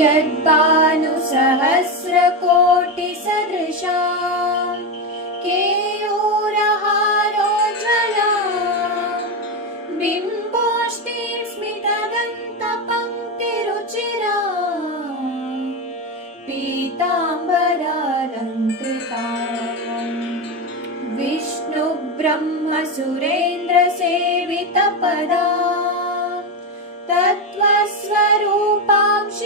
यद्भानुसहस्रकोटिसदृशा केयूरहारोज्ज्वला बिम्बोष्टिं स्मितदन्तपङ्क्तिरुचिरा पीताम्बरालङ्कृता। विष्णुब्रह्मसुरेन्द्रसेवितपदा तत्त्वस्वरूपां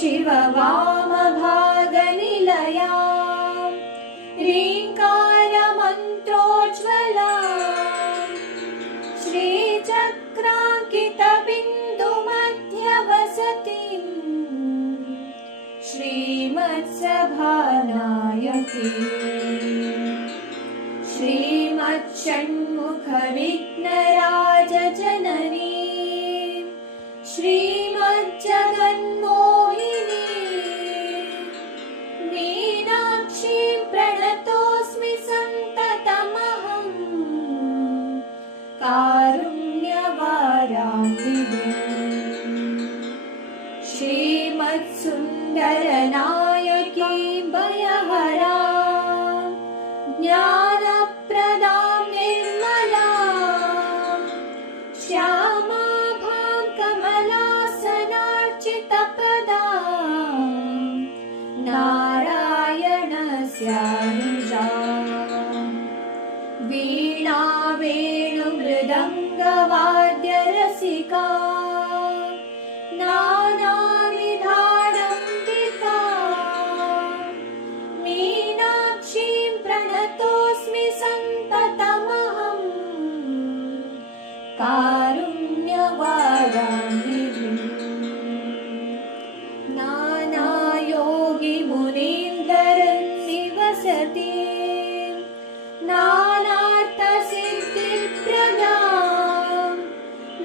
श्रीविद्यां शिववामभागनिलया ह्रीङ्कारमन्त्रोज्ज्वला श्रीचक्राङ्कितबिन्दुमध्यवसतिम् श्रीमत्सभानायकी श्रीमत्षण्मुखविघ्नराजजननी श्रीमज्जगन्मोहिनी श्रीमत्सुन्दरनायकी भयहरा ज्ञानप्रदां निर्मला श्यामाभां कमलासनार्चितपदा नारायणस्यानुजा। वीणा वेणुमृदङ्गवाद्यरसिका नानायोगिमुनीन्दरन् निवसति। नानार्थसिद्धिप्रदा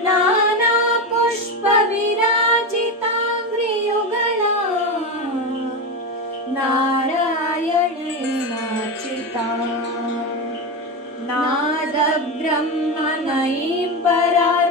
नानापुष्पविराजिताङ्घ्रियुगला नारायणेनार्चिता नादब्रह्ममयीं परात्परतरा